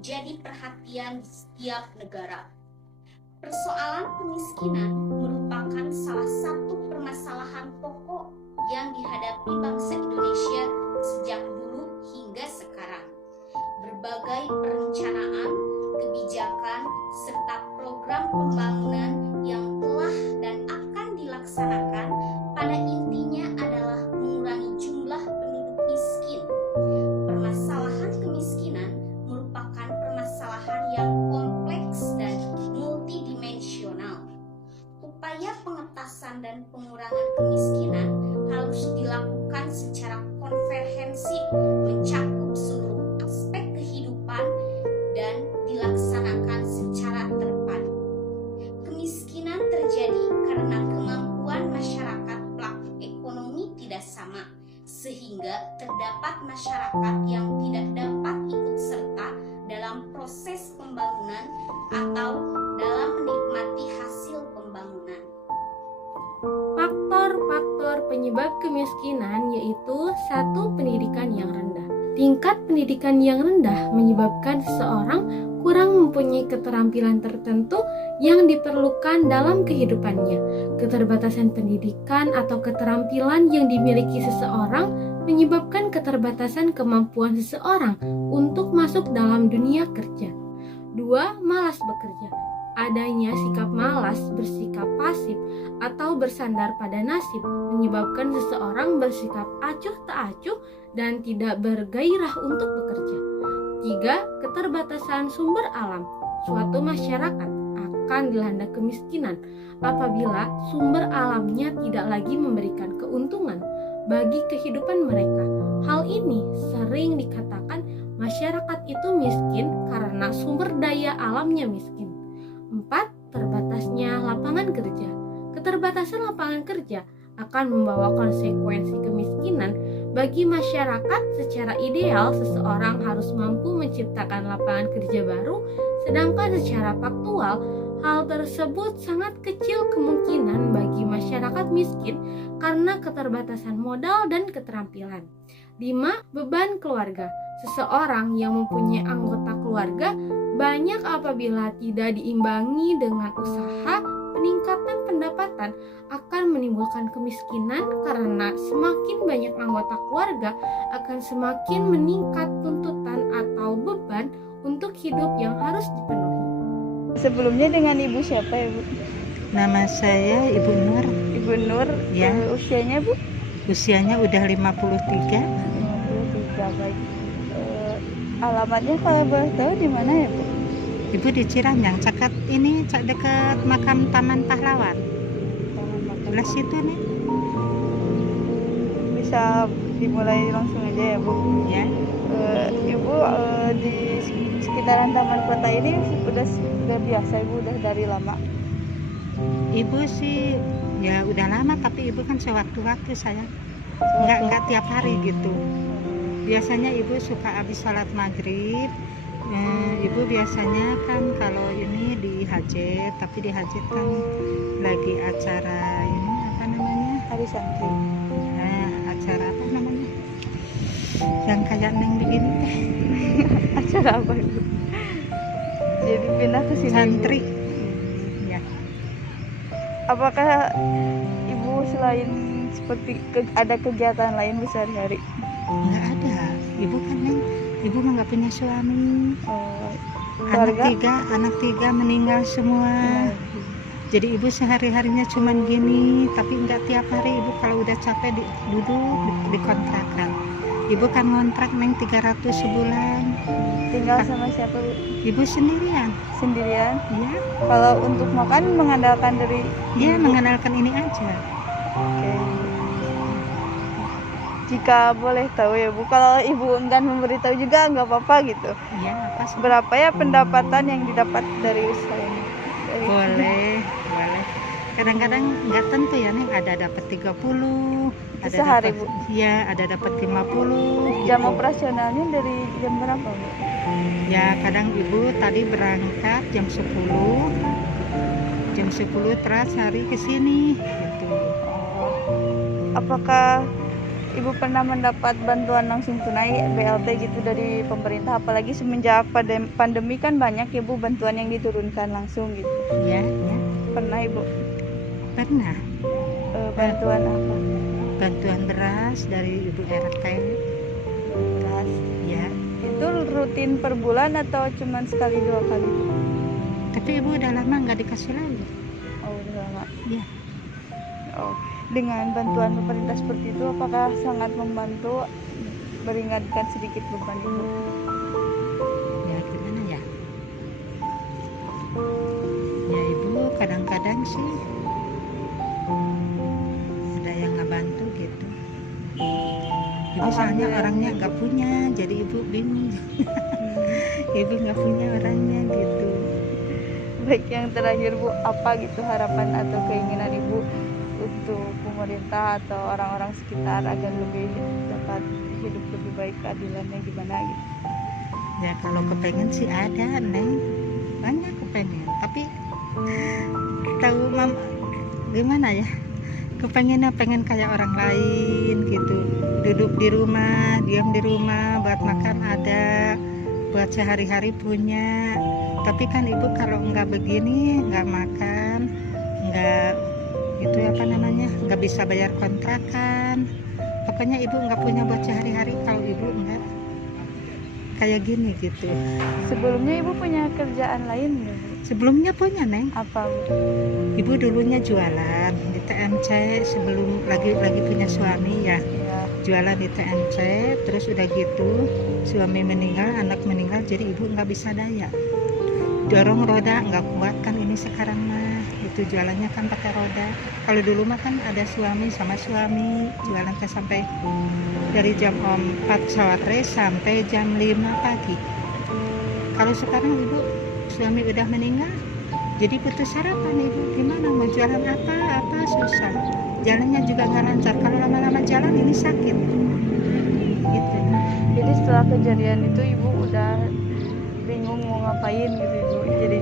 menjadi perhatian setiap negara. Persoalan kemiskinan merupakan salah satu permasalahan pokok yang dihadapi bangsa Indonesia sejak dulu hingga sekarang. Berbagai perencanaan, kebijakan, serta program pembangunan yang telah dan akan dilaksanakan pada intinya adalah mengurangi jumlah penduduk miskin. Permasalahan kemiskinan merupakan permasalahan yang kompleks dan multidimensional. Upaya pengentasan dan pengurangan kemiskinan harus dilakukan secara komprehensif, mencakup seluruh aspek kehidupan dan dilaksanakan secara terpadu. Kemiskinan terjadi karena kemampuan masyarakat pelaku ekonomi tidak sama, sehingga terdapat masyarakat yang tidak dapat ikut serta dalam proses pembangunan atau dalam menikmati hasil pembangunan. Faktor-faktor penyebab kemiskinan yaitu 1. Pendidikan yang rendah. Tingkat pendidikan yang rendah menyebabkan seseorang kurang mempunyai keterampilan tertentu yang diperlukan dalam kehidupannya. Keterbatasan pendidikan atau keterampilan yang dimiliki seseorang menyebabkan keterbatasan kemampuan seseorang untuk masuk dalam dunia kerja. 2. Malas bekerja. Adanya sikap malas, bersikap pasif, atau bersandar pada nasib menyebabkan seseorang bersikap acuh tak acuh dan tidak bergairah untuk bekerja. 3. Keterbatasan sumber alam. Suatu masyarakat akan dilanda kemiskinan apabila sumber alamnya tidak lagi memberikan keuntungan bagi kehidupan mereka. Hal ini sering dikatakan masyarakat itu miskin karena sumber daya alamnya miskin. 4. Terbatasnya lapangan kerja. Keterbatasan lapangan kerja akan membawa konsekuensi kemiskinan bagi masyarakat. Secara ideal, seseorang harus mampu menciptakan lapangan kerja baru, sedangkan secara faktual, hal tersebut sangat kecil kemungkinan bagi masyarakat miskin karena keterbatasan modal dan keterampilan. 5. Beban keluarga. Seseorang yang mempunyai anggota keluarga banyak apabila tidak diimbangi dengan usaha, peningkatan pendapatan akan menimbulkan kemiskinan karena semakin banyak anggota keluarga akan semakin meningkat tuntutan atau beban untuk hidup yang harus dipenuhi. Sebelumnya dengan Ibu siapa ya, Bu? Nama saya Ibu Nur. Ibu Nur, Ya. Usianya, Bu? Usianya udah 53. 53, baik. Alamatnya kalau boleh tahu di mana ya, Bu? Ibu di Ciranyang, dekat makam Taman Pahlawan. Belah situ nih. Bisa dimulai langsung aja ya, Bu? Ya. Ibu di sekitaran Taman Kota ini udah biasa, Ibu udah dari lama? Ibu sih ya udah lama, tapi ibu kan sewaktu-waktu saya. Enggak tiap hari gitu. Biasanya ibu suka habis sholat maghrib. Ibu biasanya kan kalau ini di hajat, tapi di hajat kan lagi acara ini apa namanya? Hari santri. Acara apa namanya? Yang kayak neng begini. Acara apa, Ibu? Jadi pindah ke sini. Santri. Ya. Apakah Ibu selain seperti ada kegiatan lain Bu sehari-hari? Nggak ada. Ibu kan neng, ibu mah nggak punya suami. Keluarga? Anak tiga meninggal semua. Jadi ibu sehari-harinya cuman gini, tapi nggak tiap hari. Ibu kalau udah capek duduk di kontrakan. Ibu kan ngontrak neng 300 sebulan. Tinggal sama siapa, Bu? Ibu sendirian. Sendirian? Ya. Kalau untuk makan mengandalkan dari Ya, Ibu? mengandalkan ini aja. Oke. Jika boleh tahu ya, Bu, kalau Ibu enggan memberitahu juga nggak apa-apa gitu. Ya, apa sih? Berapa ya pendapatan yang didapat dari usaha ini? Boleh. Kadang-kadang nggak tentu ya nih, ada dapat 30, ada Sehari, dapat, Bu? ya ada dapat 50. Jam gitu. operasionalnya dari jam berapa, Bu? Ya kadang ibu tadi berangkat jam 10 terus hari ke sini gitu. Apakah Ibu pernah mendapat bantuan langsung tunai BLT gitu dari pemerintah, apalagi semenjak pandemi kan banyak ya Bu bantuan yang diturunkan langsung gitu. Ya, ya. Pernah Ibu? Pernah. Bantuan apa? Bantuan beras dari Ibu RT. Beras. Ya. Itu rutin per bulan atau cuma sekali 2 kali Bu? Tapi Ibu udah lama nggak dikasih lagi. Oh udah lama. Iya. Oh, dengan bantuan pemerintah seperti itu apakah sangat membantu meringankan sedikit beban Ibu? Ya gimana ya? Ya Ibu kadang-kadang sih ada yang ngebantu gitu. Ibu soalnya orangnya nggak punya, jadi Ibu bingung. Ibu nggak punya orangnya gitu. Baik, yang terakhir Bu, apa gitu harapan atau keinginan Ibu untuk pemerintah atau orang-orang sekitar agar lebih dapat hidup lebih baik, keadilannya gimana gitu? Ya kalau kepengen sih ada Neng, banyak kepengen, tapi tahu mam gimana ya, kepengennya pengen kayak orang lain gitu, duduk di rumah, diam di rumah, buat makan ada, buat sehari-hari punya. Tapi kan Ibu kalau nggak begini, nggak makan, nggak itu apa namanya, nggak bisa bayar kontrakan, pokoknya Ibu nggak punya buat sehari-hari kalau Ibu nggak kayak gini gitu. Sebelumnya Ibu punya kerjaan lain nggak Bu? Sebelumnya punya Neng, Apa Bu? Ibu dulunya jualan di TMC sebelum lagi punya suami ya, Ya, jualan di TMC. Terus udah gitu suami meninggal, anak meninggal, jadi Ibu nggak bisa daya, dorong roda nggak kuat kan ini sekarang mah, itu jualannya kan pakai roda. Kalau dulu mah kan ada suami sama suami jualan teh sampai dari jam 4 sore sampai jam 5 pagi. Kalau sekarang Ibu suami udah meninggal, jadi putus harapan Ibu, gimana mau jualan apa susah, jalannya juga nggak lancar. Kalau lama-lama jalan ini sakit gitu. jadi setelah kejadian itu Ibu udah bingung mau ngapain gitu Ibu, jadi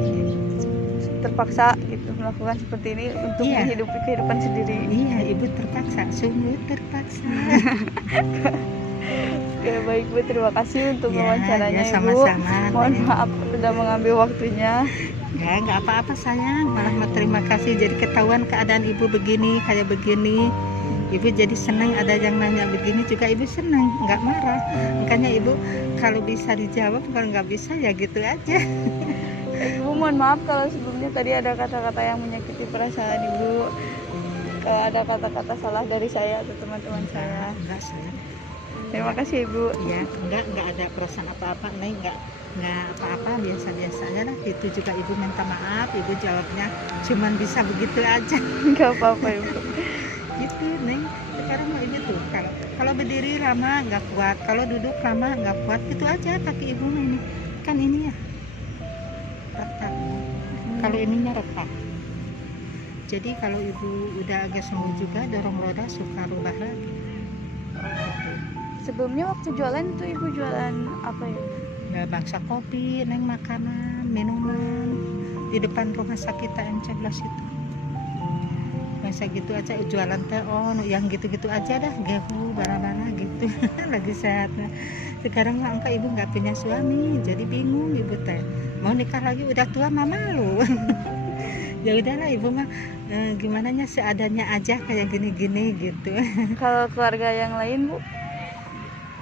terpaksa gitu melakukan seperti ini untuk Iya. menghidupi kehidupan sendiri. Iya Ibu terpaksa, sungguh terpaksa. Oke, baik Bu, terima kasih untuk Ya, wawancaranya ya, Ibu. sama-sama. Mohon maaf sudah mengambil waktunya. Ya nggak apa-apa sayang, malah mau terima kasih, jadi ketahuan keadaan Ibu begini kayak begini. Ibu jadi senang, ada yang nanya begini juga Ibu senang, nggak marah. Makanya Ibu kalau bisa dijawab, kalau nggak bisa ya gitu aja. Ibu mohon maaf kalau sebelumnya tadi ada kata-kata yang menyakiti perasaan Ibu. Kalau ada kata-kata salah dari saya atau teman-teman saya. Enggak sayang. Terima kasih Ibu. Ya enggak ada perasaan apa-apa, Neng, enggak apa-apa, biasa-biasa aja lah. Itu juga Ibu minta maaf, Ibu jawabnya cuman bisa begitu aja. Enggak apa-apa Ibu. Gitu Neng, sekarang mah Ibu tuh kalau berdiri lama nggak kuat, kalau duduk lama nggak kuat, itu aja kaki Ibu ini kan ini ya retak, kalau ininya retak. Jadi kalau Ibu udah agak sembuh juga, dorong roda suka rubah lagi. Sebelumnya waktu jualan itu Ibu jualan apa ya? Ya bangsa kopi, Neng, makanan, minuman di depan rumah sakit TM11 itu. Masa gitu aja jualan teh, yang gitu-gitu aja dah, gehu barang-barang gitu. Lagi sehat. Nah, sekarang mah angka Ibu nggak punya suami, jadi bingung Ibu teh. Mau nikah lagi udah tua mah malu. Ya udahlah Ibu mah gimana nya seadanya aja kayak gini-gini gitu. Kalau keluarga yang lain Bu?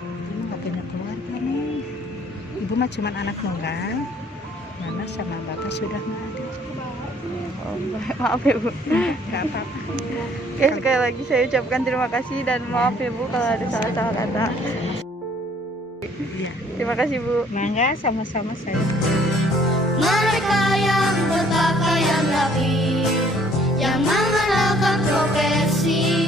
Ibu nggak punya keluarga nih. Ibu mah cuma anak tunggal. Mama sama bapak sudah nggak ada. Oh, maaf ya Bu. Nggak apa-apa. Oke, sekali lagi saya ucapkan terima kasih dan maaf ya Bu kalau ada salah-salah kata. Iya. Terima kasih Bu. Mangga, sama-sama saya. Mereka yang berpakaian rapi, yang mengandalkan profesi